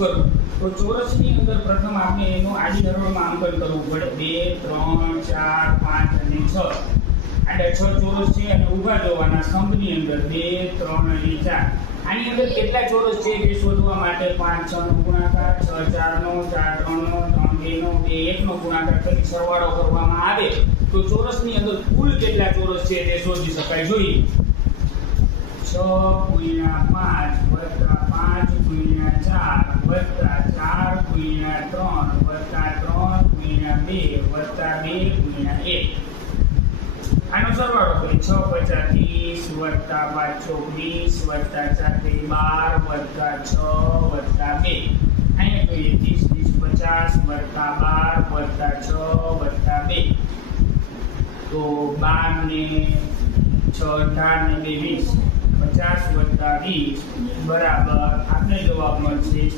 કરવું? તો ચોરસની અંદર પ્રથમ આપણે એનું આડી હરોળમાં અંકન કરવું પડે. 2 3 4 5 અને 6 આડા 6 ચોરસ છે અને ઊભા જોવાના સ્તંભની અંદર 2 3 અને 4. આની અંદર કેટલા ચોરસ છે તે શોધવા માટે 5 6 નો ગુણાકાર, 6 4 નો, 4 3 નો, 3 2 નો, 2 1 નો ગુણાકાર કરી સરવાળો કરવામાં આવે તો ચોરસની અંદર કુલ કેટલા ચોરસ છે તે શોધી શકાય. જોઈએ 6 × 5 + 5 × 4 + 4 × 3 + 3 × 2 + 2 × 1. આનો સરવાળો કરીએ. 6 × 5 = 30 + 5 = 24 + 4 = 12 + 6 + 2. અહીંયા જોઈએ 30 + 50 + 12 + 6 + 2. તો 12 ને 6 18 ને 2 20 50 + 20 બરાબર આપણે જવાબ મળશે